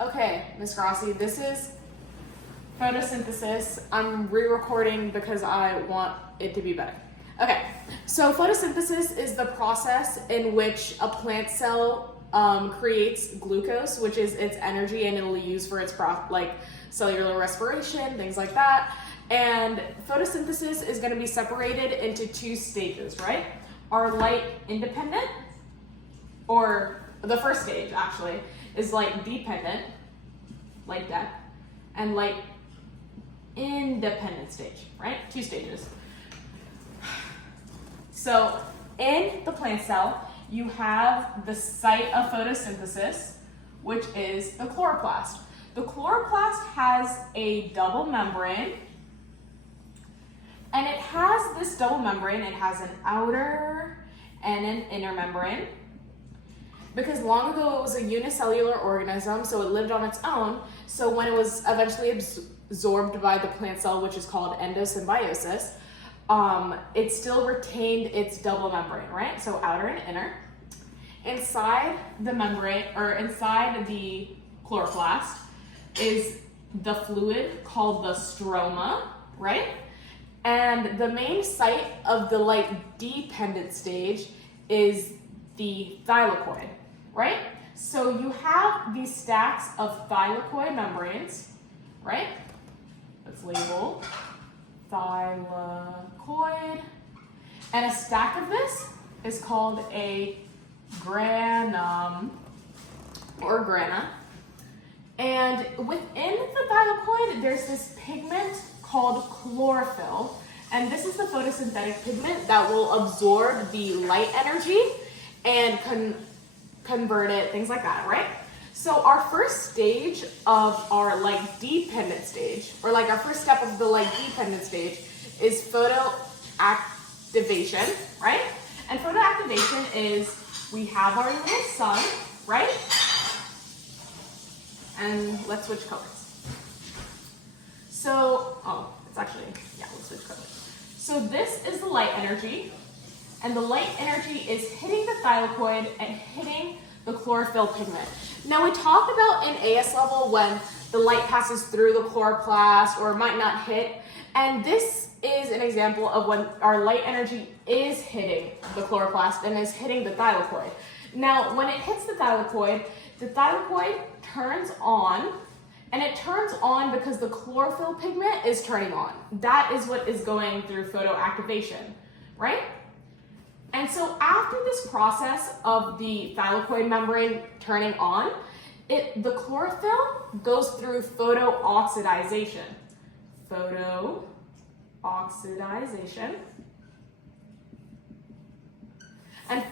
Okay, Miss Grassi, this is photosynthesis. I'm re-recording because I want it to be better. Okay, so photosynthesis is the process in which a plant cell creates glucose, which is its energy, and it'll use for its cellular respiration, things like that. And photosynthesis is going to be separated into two stages, right? Our light independent, or the first stage actually, is light dependent, like that, and light independent stage, right? Two stages. So in the plant cell, you have the site of photosynthesis, which is the chloroplast. The chloroplast has a double membrane, and it has this double membrane. It has an outer and an inner membrane. Because long ago it was a unicellular organism, so it lived on its own. So when it was eventually absorbed by the plant cell, which is called endosymbiosis, it still retained its double membrane, right? So outer and inner. Inside the membrane, or inside the chloroplast, is the fluid called the stroma, right? And the main site of the light-dependent stage is the thylakoid, right? So you have these stacks of thylakoid membranes, right? Let's label thylakoid. And a stack of this is called a granum or grana. And within the thylakoid, there's this pigment called chlorophyll. And this is the photosynthetic pigment that will absorb the light energy and convert it, things like that, right? So our first stage of our light-dependent stage, or our first step of the light-dependent stage, is photoactivation, right? And photoactivation is, we have our little sun, right? And let's switch colors. So, let's switch colors. So this is the light energy, and the light energy is hitting the thylakoid and hitting the chlorophyll pigment. Now we talked about in AS level when the light passes through the chloroplast or might not hit, and this is an example of when our light energy is hitting the chloroplast and is hitting the thylakoid. Now when it hits the thylakoid turns on, and it turns on because the chlorophyll pigment is turning on. That is what is going through photoactivation, right? And so after this process of the thylakoid membrane turning on, the chlorophyll goes through photooxidization. Photooxidization. And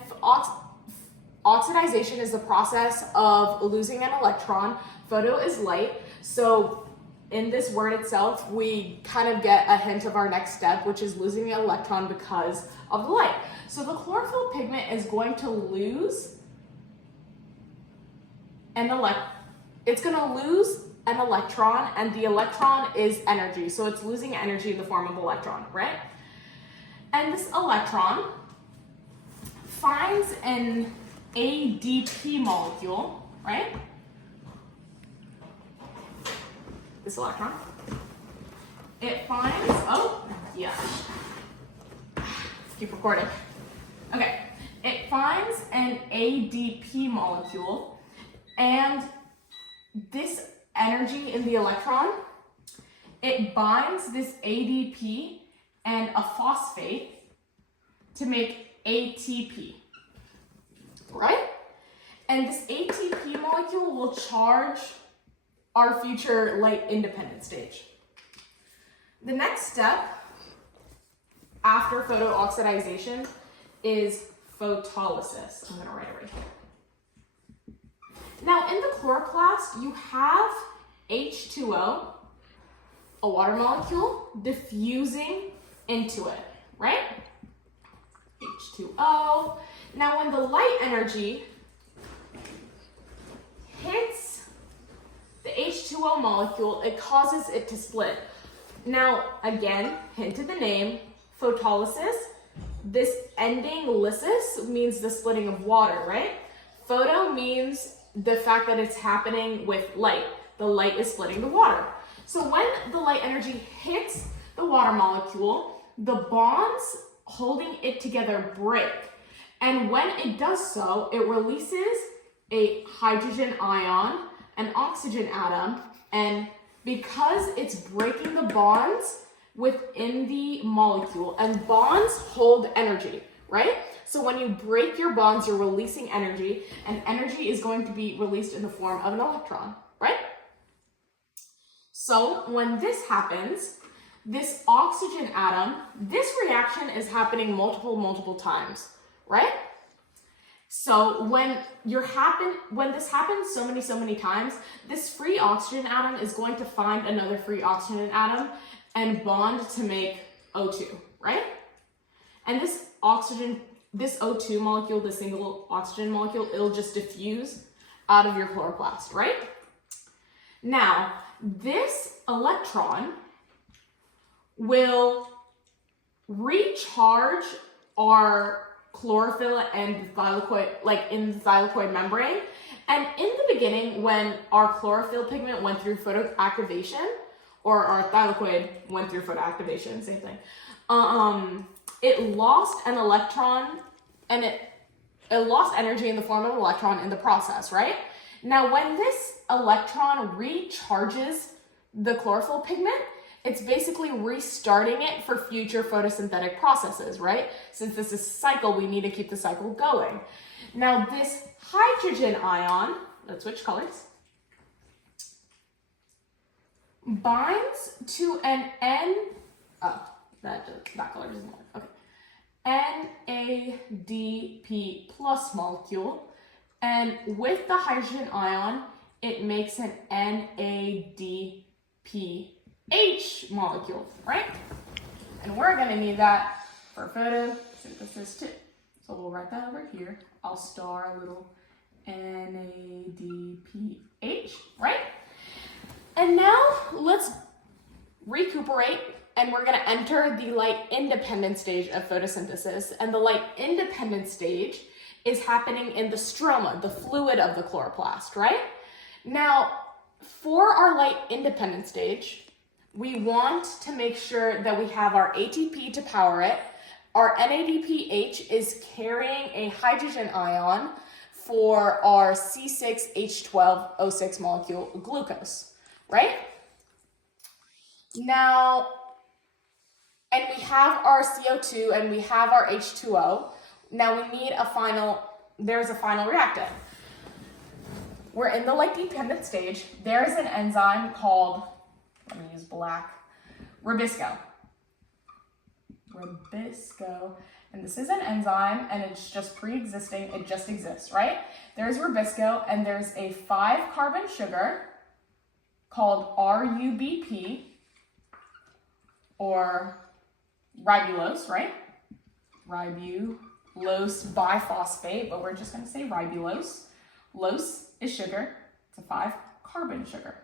oxidization is the process of losing an electron. Photo is light. So in this word itself, we kind of get a hint of our next step, which is losing an electron because of the light. So the chlorophyll pigment is going to lose an electron, and the electron is energy. So it's losing energy in the form of electron, right? And this electron finds an ADP molecule, right? This electron. It finds, keep recording. Okay, it finds an ADP molecule, and this energy in the electron, it binds this ADP and a phosphate to make ATP, right? And this ATP molecule will charge our future light independent stage. The next step after photooxidization is photolysis. I'm gonna write it right here. Now in the chloroplast, you have H2O, a water molecule, diffusing into it, right? H2O. Now when the light energy hits the H2O molecule, it causes it to split. Now, again, hint to the name, photolysis. This ending lysis means the splitting of water, right? Photo means the fact that it's happening with light. The light is splitting the water. So when the light energy hits the water molecule, the bonds holding it together break. And when it does so, it releases a hydrogen ion, an oxygen atom, and because it's breaking the bonds within the molecule, and bonds hold energy, right? So when you break your bonds, you're releasing energy, and energy is going to be released in the form of an electron, right? So when this happens, this oxygen atom, this reaction is happening multiple times, right? So when this happens so many times, this free oxygen atom is going to find another free oxygen atom and bond to make O2, right? And this O2 molecule, the single oxygen molecule, it'll just diffuse out of your chloroplast, right? Now, this electron will recharge our chlorophyll and the thylakoid, like in the thylakoid membrane. And in the beginning, when our chlorophyll pigment went through photoactivation, or our thylakoid went through photoactivation, same thing, it lost an electron, and it lost energy in the form of an electron in the process, right? Now, when this electron recharges the chlorophyll pigment, it's basically restarting it for future photosynthetic processes, right? Since this is a cycle, we need to keep the cycle going. Now, this hydrogen ion, let's switch colors, binds to an that color doesn't work, okay. NADP plus molecule, and with the hydrogen ion, it makes an NADPH molecule, right? And we're gonna need that for photosynthesis too. So we'll write that over here. I'll star a little NADPH, right? And now let's recuperate, and we're gonna enter the light independent stage of photosynthesis. And the light independent stage is happening in the stroma, the fluid of the chloroplast, right? Now, for our light independent stage, we want to make sure that we have our ATP to power it. Our NADPH is carrying a hydrogen ion for our C6H12O6 molecule, glucose, right? Now, and we have our CO2 and we have our H2O. Now we need there's a final reactant. We're in the light dependent stage. There's an enzyme called, let me use black, ribisco. And this is an enzyme, and it's just pre-existing, it just exists, right? There's ribisco, and there's a 5-carbon sugar called RUBP, or ribulose, right? Ribulose biphosphate, but we're just gonna say ribulose. Lose is sugar, it's a 5-carbon sugar.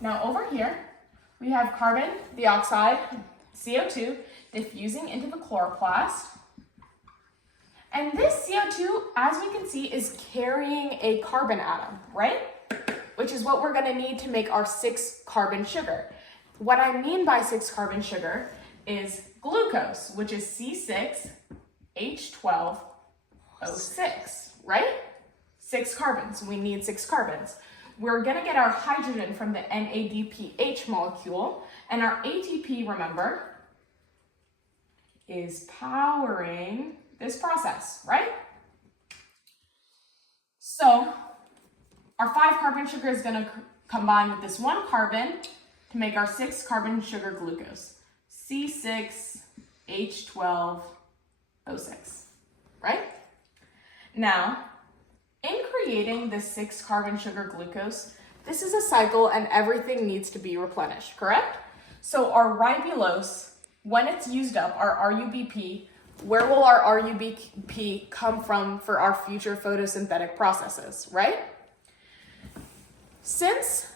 Now over here, we have carbon dioxide, CO2, diffusing into the chloroplast. And this CO2, as we can see, is carrying a carbon atom, right? Which is what we're gonna need to make our 6-carbon sugar. What I mean by 6-carbon sugar is glucose, which is C6H12O6, right? 6 carbons, we need 6 carbons. We're gonna get our hydrogen from the NADPH molecule, and our ATP, remember, is powering this process, right? So our 5-carbon sugar is gonna combine with this 1 carbon to make our 6-carbon sugar glucose, C6H12O6, right? Now, in creating this 6-carbon sugar glucose, this is a cycle and everything needs to be replenished, correct? So our ribulose, when it's used up, our RUBP, where will our RUBP come from for our future photosynthetic processes, right? Since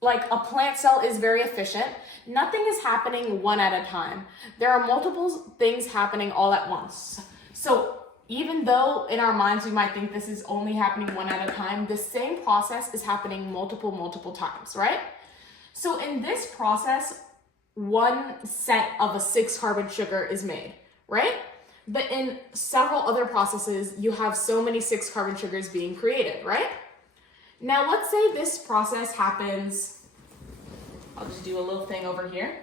like a plant cell is very efficient, nothing is happening one at a time. There are multiple things happening all at once. So even though in our minds we might think this is only happening one at a time, the same process is happening multiple times, right? So in this process, 1 set of a 6-carbon sugar is made, right? But in several other processes, you have so many 6-carbon sugars being created, right? Now let's say this process happens, I'll just do a little thing over here.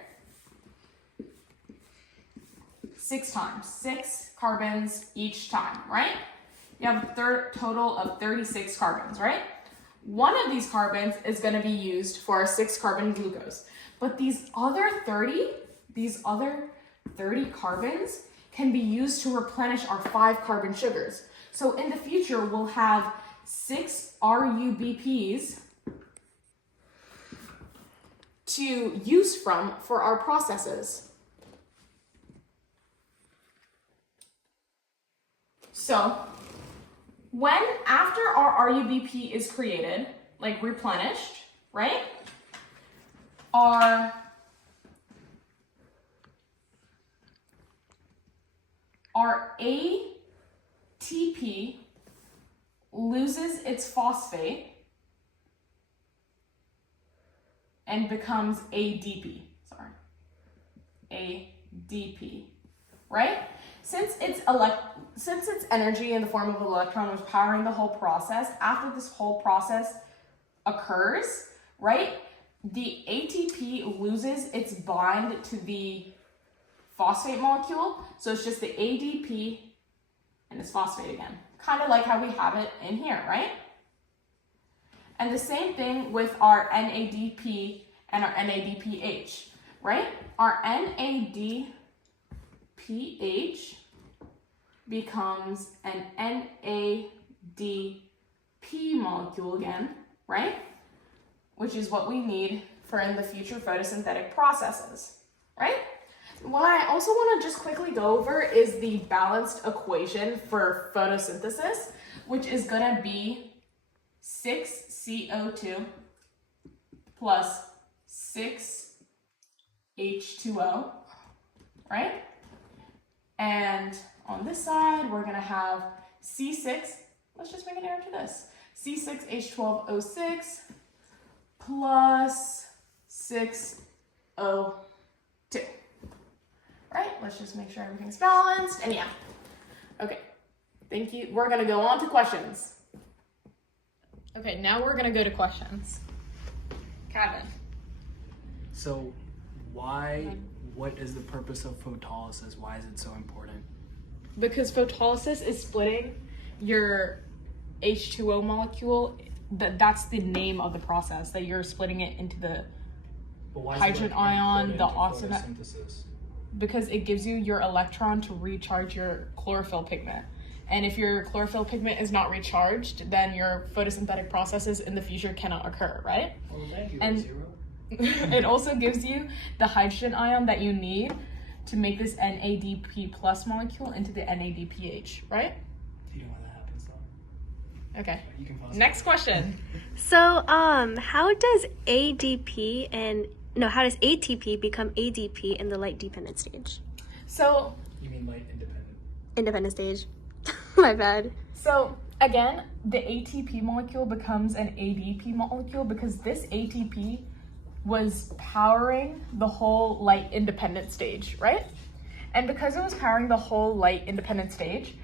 6 times, 6 carbons each time, right? You have a total of 36 carbons, right? One of these carbons is going to be used for our 6-carbon glucose, but these other 30 carbons can be used to replenish our 5-carbon sugars. So in the future, we'll have 6 RUBPs to use from for our processes. So when after our RUBP is created, like replenished, right? Our ATP loses its phosphate and becomes ADP, ADP, right? Since its energy in the form of an electron was powering the whole process, after this whole process occurs, right, the ATP loses its bind to the phosphate molecule, so it's just the ADP and its phosphate again. Kind of like how we have it in here, right? And the same thing with our NADP and our NADPH, right? Our NADPH becomes an NADP molecule again, right? Which is what we need for in the future photosynthetic processes, right? What I also want to just quickly go over is the balanced equation for photosynthesis, which is going to be 6CO2 plus 6H2O, right? And on this side, we're going to have C6, let's just make an arrow to this, C6H12O6 plus 6O2. Right, let's just make sure everything's balanced, and yeah. Okay, thank you. We're gonna go on to questions. Okay, now we're gonna go to questions. Kevin. So what is the purpose of photolysis? Why is it so important? Because photolysis is splitting your H2O molecule. That's the name of the process, that you're splitting it into the hydrogen ion, the oxygen. Because it gives you your electron to recharge your chlorophyll pigment. And if your chlorophyll pigment is not recharged, then your photosynthetic processes in the future cannot occur, right? Well, thank you, and zero. It also gives you the hydrogen ion that you need to make this NADP plus molecule into the NADPH, right? Do you know why that happens though? Okay. You can pause. Next question. So, how does how does ATP become ADP in the light dependent stage? So, You mean light independent? Independent stage. My bad. So again, the ATP molecule becomes an ADP molecule because this ATP was powering the whole light independent stage, right? And because it was powering the whole light independent stage,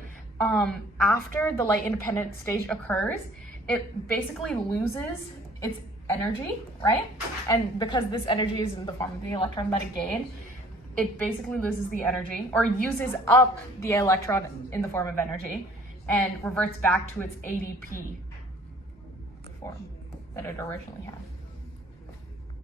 after the light independent stage occurs, it basically loses its energy, right? And because this energy is in the form of the electron that it gained, it basically loses the energy or uses up the electron in the form of energy and reverts back to its ADP form that it originally had.